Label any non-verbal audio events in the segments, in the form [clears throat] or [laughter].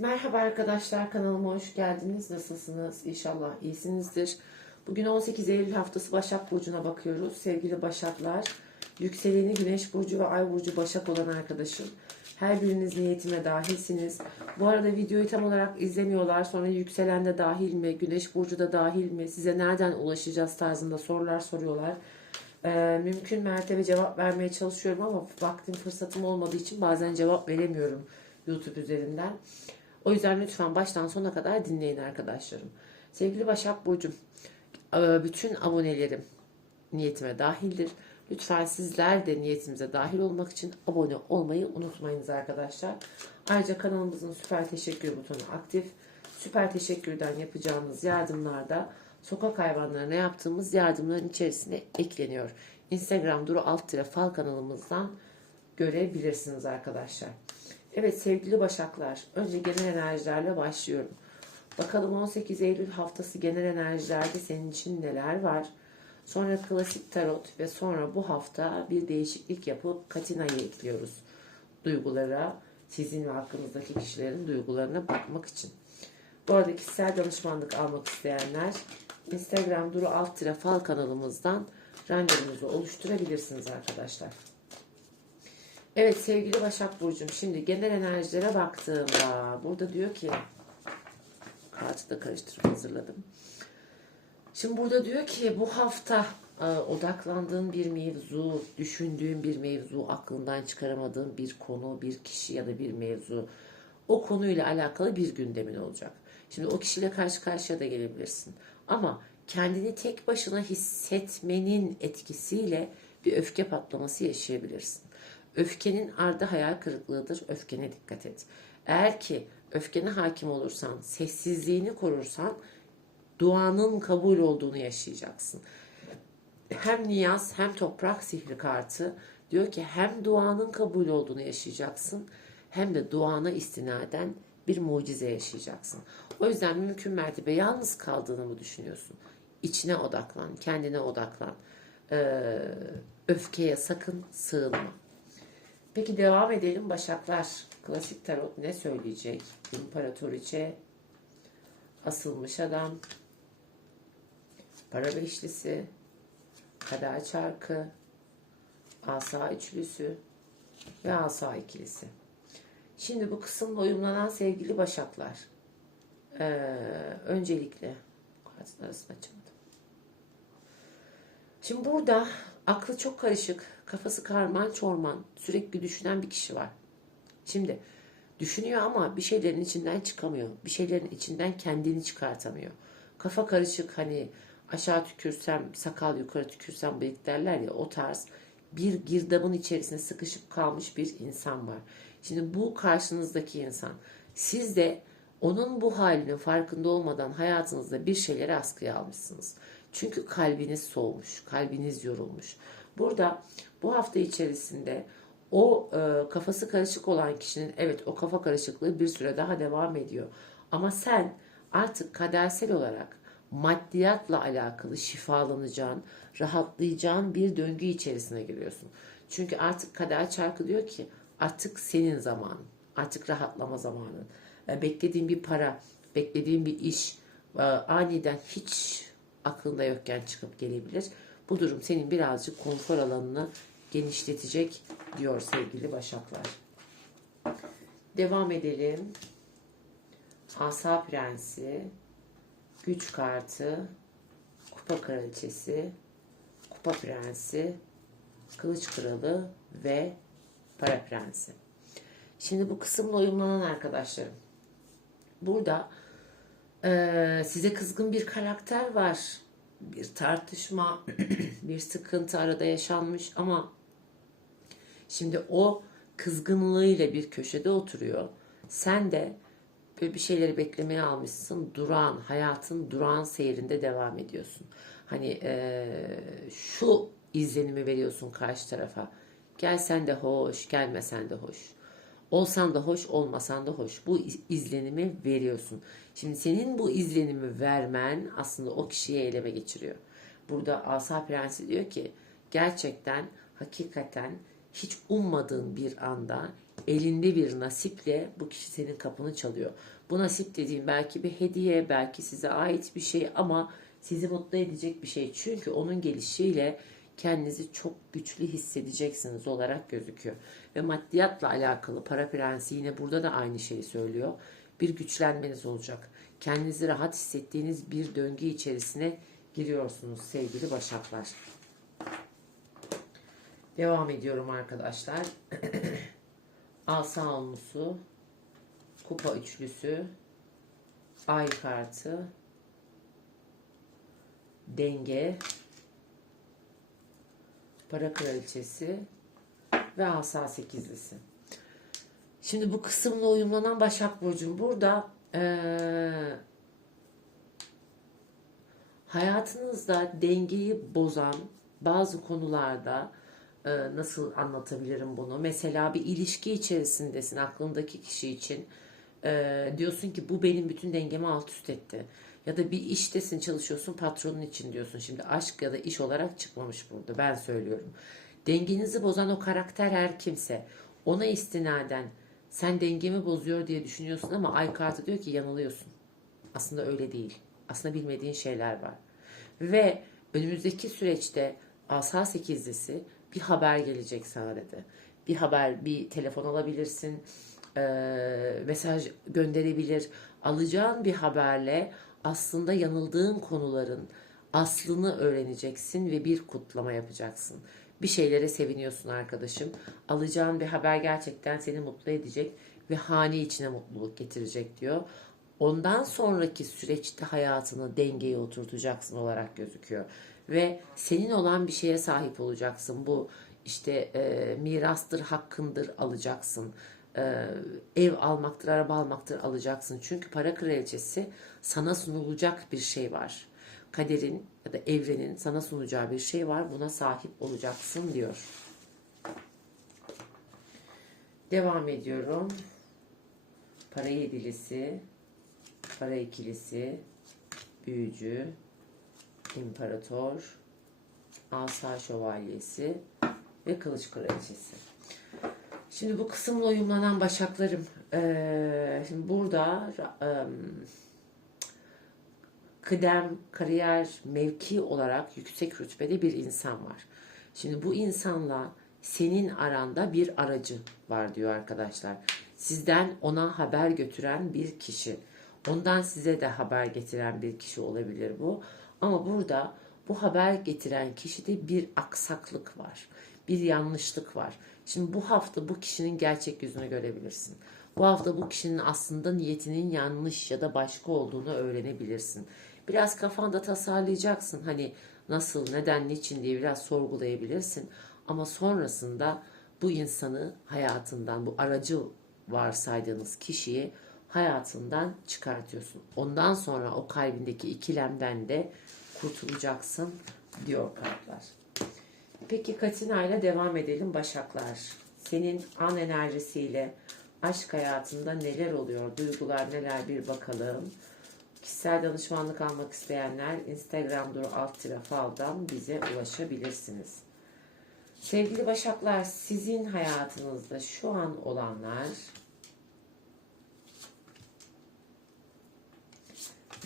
Merhaba arkadaşlar kanalıma hoş geldiniz. Nasılsınız? İnşallah iyisinizdir. Bugün 18 Eylül haftası Başak Burcu'na bakıyoruz. Sevgili Başaklar, yükseleni Güneş Burcu ve Ay Burcu Başak olan arkadaşım. Her biriniz niyetime dahilsiniz. Bu arada videoyu tam olarak izlemiyorlar. Sonra yükselen de dahil mi? Güneş Burcu da dahil mi? Size nereden ulaşacağız tarzında sorular soruyorlar. Ee, mümkün mertebe cevap vermeye çalışıyorum ama vaktim fırsatım olmadığı için bazen cevap veremiyorum YouTube üzerinden. O yüzden lütfen baştan sona kadar dinleyin arkadaşlarım. Sevgili Başak Burcu'm, e, bütün abonelerim niyetime dahildir. Lütfen sizler de niyetimize dahil olmak için abone olmayı unutmayınız arkadaşlar. Ayrıca kanalımızın süper teşekkür butonu aktif. Süper teşekkürden yapacağımız yardımlarda sokak hayvanlarına yaptığımız yardımların içerisine ekleniyor. Instagram Duru Alt Fal kanalımızdan görebilirsiniz arkadaşlar. Evet sevgili Başaklar, önce genel enerjilerle başlıyorum. Bakalım 18 Eylül haftası genel enerjilerde senin için neler var? Sonra klasik tarot ve sonra bu hafta bir değişiklik yapıp Katina'yı ekliyoruz. Duygulara, sizin ve hakkınızdaki kişilerin duygularına bakmak için. Bu arada kişisel danışmanlık almak isteyenler Instagram Duru Alt Fal kanalımızdan randevunuzu oluşturabilirsiniz arkadaşlar. Evet sevgili Başak Burcu'm şimdi genel enerjilere baktığımda burada diyor ki kartı da karıştırıp hazırladım. Şimdi burada diyor ki bu hafta e, odaklandığın bir mevzu, düşündüğün bir mevzu, aklından çıkaramadığın bir konu, bir kişi ya da bir mevzu o konuyla alakalı bir gündemin olacak. Şimdi o kişiyle karşı karşıya da gelebilirsin. Ama kendini tek başına hissetmenin etkisiyle bir öfke patlaması yaşayabilirsin. Öfkenin ardı hayal kırıklığıdır. Öfkene dikkat et. Eğer ki öfkene hakim olursan, sessizliğini korursan duanın kabul olduğunu yaşayacaksın. Hem niyaz hem toprak sihri kartı diyor ki hem duanın kabul olduğunu yaşayacaksın hem de duana istinaden bir mucize yaşayacaksın. O yüzden mümkün mertebe yalnız kaldığını mı düşünüyorsun? İçine odaklan, kendine odaklan. Ee, öfkeye sakın sığınma. Peki devam edelim Başaklar. Klasik tarot ne söyleyecek? İmparatoriçe, asılmış adam, para beşlisi, kader çarkı, asa üçlüsü ve asa ikilisi. Şimdi bu kısımla uyumlanan sevgili Başaklar. Ee, öncelikle arasını açamadım. Şimdi burada aklı çok karışık, kafası karman çorman, sürekli düşünen bir kişi var. Şimdi düşünüyor ama bir şeylerin içinden çıkamıyor. Bir şeylerin içinden kendini çıkartamıyor. Kafa karışık hani aşağı tükürsem sakal yukarı tükürsem bıyık derler ya o tarz bir girdabın içerisine sıkışıp kalmış bir insan var. Şimdi bu karşınızdaki insan siz de onun bu halinin farkında olmadan hayatınızda bir şeyleri askıya almışsınız. Çünkü kalbiniz soğumuş, kalbiniz yorulmuş. Burada bu hafta içerisinde o e, kafası karışık olan kişinin evet o kafa karışıklığı bir süre daha devam ediyor. Ama sen artık kadersel olarak maddiyatla alakalı şifalanacağın, rahatlayacağın bir döngü içerisine giriyorsun. Çünkü artık kader çarkı diyor ki artık senin zamanın, artık rahatlama zamanın. E, beklediğin bir para, beklediğin bir iş e, aniden hiç aklında yokken çıkıp gelebilir. Bu durum senin birazcık konfor alanını genişletecek diyor sevgili Başaklar. Devam edelim. Asa Prensi, Güç Kartı, Kupa Kraliçesi, Kupa Prensi, Kılıç Kralı ve Para Prensi. Şimdi bu kısımla uyumlanan arkadaşlarım. Burada e, size kızgın bir karakter var. Bir tartışma, [clears throat] bir sıkıntı arada yaşanmış ama şimdi o kızgınlığıyla bir köşede oturuyor. Sen de böyle bir şeyleri beklemeye almışsın. Duran, hayatın duran seyrinde devam ediyorsun. Hani e, şu izlenimi veriyorsun karşı tarafa. Gelsen de hoş, gelmesen de hoş. Olsan da hoş, olmasan da hoş. Bu izlenimi veriyorsun. Şimdi senin bu izlenimi vermen aslında o kişiyi eleme geçiriyor. Burada Asa Prensi diyor ki gerçekten, hakikaten hiç ummadığın bir anda elinde bir nasiple bu kişi senin kapını çalıyor. Bu nasip dediğim belki bir hediye, belki size ait bir şey ama sizi mutlu edecek bir şey. Çünkü onun gelişiyle kendinizi çok güçlü hissedeceksiniz olarak gözüküyor. Ve maddiyatla alakalı para prensi yine burada da aynı şeyi söylüyor. Bir güçlenmeniz olacak. Kendinizi rahat hissettiğiniz bir döngü içerisine giriyorsunuz sevgili başaklar. Devam ediyorum arkadaşlar. [clears throat] Asa olmusu, kupa üçlüsü, ay kartı, denge, para kraliçesi ve asa sekizlisi. Şimdi bu kısımla uyumlanan Başak Burcu'm burada eee, hayatınızda dengeyi bozan bazı konularda e, nasıl anlatabilirim bunu? Mesela bir ilişki içerisindesin aklındaki kişi için. E, diyorsun ki bu benim bütün dengemi alt üst etti. Ya da bir iştesin çalışıyorsun patronun için diyorsun. Şimdi aşk ya da iş olarak çıkmamış burada ben söylüyorum. Dengenizi bozan o karakter her kimse ona istinaden sen dengemi bozuyor diye düşünüyorsun ama ay kartı diyor ki yanılıyorsun. Aslında öyle değil. Aslında bilmediğin şeyler var. Ve önümüzdeki süreçte asa sekizlisi bir haber gelecek sana dedi. Bir haber, bir telefon alabilirsin, eee, mesaj gönderebilir. Alacağın bir haberle aslında yanıldığın konuların aslını öğreneceksin ve bir kutlama yapacaksın. Bir şeylere seviniyorsun arkadaşım. Alacağın bir haber gerçekten seni mutlu edecek ve hane içine mutluluk getirecek diyor. Ondan sonraki süreçte hayatını dengeye oturtacaksın olarak gözüküyor. Ve senin olan bir şeye sahip olacaksın. Bu işte e, mirastır, hakkındır alacaksın. E, ev almaktır, araba almaktır alacaksın. Çünkü para kraliçesi sana sunulacak bir şey var. Kaderin ya da evrenin sana sunacağı bir şey var. Buna sahip olacaksın diyor. Devam ediyorum. Para yedilisi, para ikilisi, büyücü, imparator, asa şövalyesi ve kılıç kraliçesi. Şimdi bu kısımla uyumlanan başaklarım. eee, şimdi burada eee, kıdem, kariyer, mevki olarak yüksek rütbede bir insan var. Şimdi bu insanla senin aranda bir aracı var diyor arkadaşlar. Sizden ona haber götüren bir kişi. Ondan size de haber getiren bir kişi olabilir bu. Ama burada bu haber getiren kişide bir aksaklık var. Bir yanlışlık var. Şimdi bu hafta bu kişinin gerçek yüzünü görebilirsin. Bu hafta bu kişinin aslında niyetinin yanlış ya da başka olduğunu öğrenebilirsin. Biraz kafanda tasarlayacaksın. Hani nasıl, neden, niçin diye biraz sorgulayabilirsin. Ama sonrasında bu insanı hayatından, bu aracı varsaydığınız kişiyi hayatından çıkartıyorsun. Ondan sonra o kalbindeki ikilemden de kurtulacaksın diyor kartlar. Peki Katina ile devam edelim Başaklar. Senin an enerjisiyle aşk hayatında neler oluyor, duygular neler bir bakalım. Kişisel danışmanlık almak isteyenler Instagram dur alt tire faldan bize ulaşabilirsiniz. Sevgili Başaklar, sizin hayatınızda şu an olanlar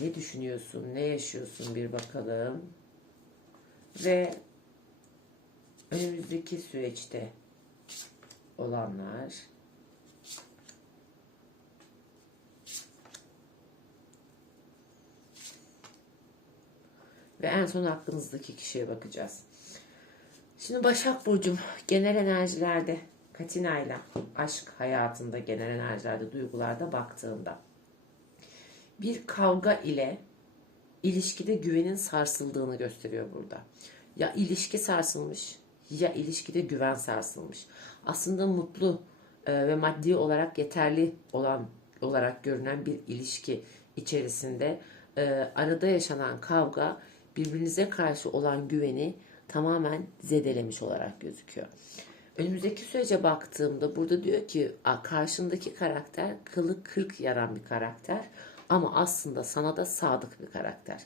ne düşünüyorsun, ne yaşıyorsun bir bakalım. Ve önümüzdeki süreçte olanlar ve en son aklınızdaki kişiye bakacağız. Şimdi Başak Burcu'm genel enerjilerde Katina ile aşk hayatında genel enerjilerde duygularda baktığında bir kavga ile ilişkide güvenin sarsıldığını gösteriyor burada. Ya ilişki sarsılmış ya ilişkide güven sarsılmış. Aslında mutlu e, ve maddi olarak yeterli olan olarak görünen bir ilişki içerisinde e, arada yaşanan kavga birbirinize karşı olan güveni tamamen zedelemiş olarak gözüküyor. Önümüzdeki sürece baktığımda burada diyor ki "A, karşındaki karakter kılı kırk yaran bir karakter ama aslında sana da sadık bir karakter.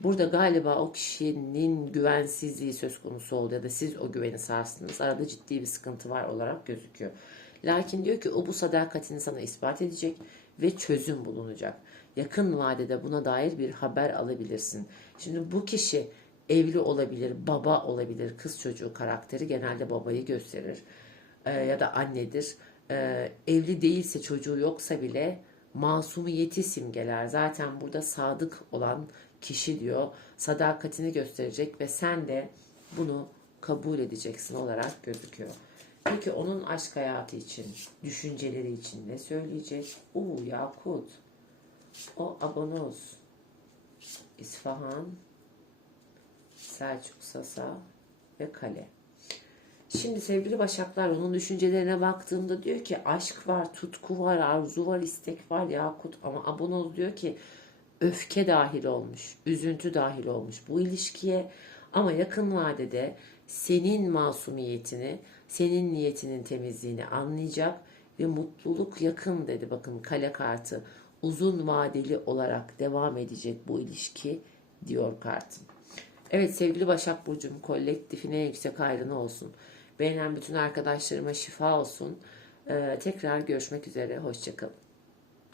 Burada galiba o kişinin güvensizliği söz konusu oldu ya da siz o güveni sarstınız. Arada ciddi bir sıkıntı var olarak gözüküyor. Lakin diyor ki o bu sadakatini sana ispat edecek ve çözüm bulunacak. Yakın vadede buna dair bir haber alabilirsin. Şimdi bu kişi evli olabilir, baba olabilir, kız çocuğu karakteri genelde babayı gösterir Ee, ya da annedir. Ee, evli değilse çocuğu yoksa bile masumiyeti simgeler. Zaten burada sadık olan kişi diyor sadakatini gösterecek ve sen de bunu kabul edeceksin olarak gözüküyor. Peki onun aşk hayatı için, düşünceleri için ne söyleyecek? Uuu Yakut, o abonoz, İsfahan, Selçuk Sasa ve Kale. Şimdi sevgili Başaklar onun düşüncelerine baktığımda diyor ki aşk var, tutku var, arzu var, istek var Yakut ama Abonoz diyor ki öfke dahil olmuş, üzüntü dahil olmuş bu ilişkiye ama yakın vadede senin masumiyetini, senin niyetinin temizliğini anlayacak ve mutluluk yakın dedi bakın kale kartı uzun vadeli olarak devam edecek bu ilişki diyor kartım. Evet sevgili Başak Burcu'm kolektifine yüksek hayrına olsun. Beğenen bütün arkadaşlarıma şifa olsun. Ee, tekrar görüşmek üzere. Hoşçakalın.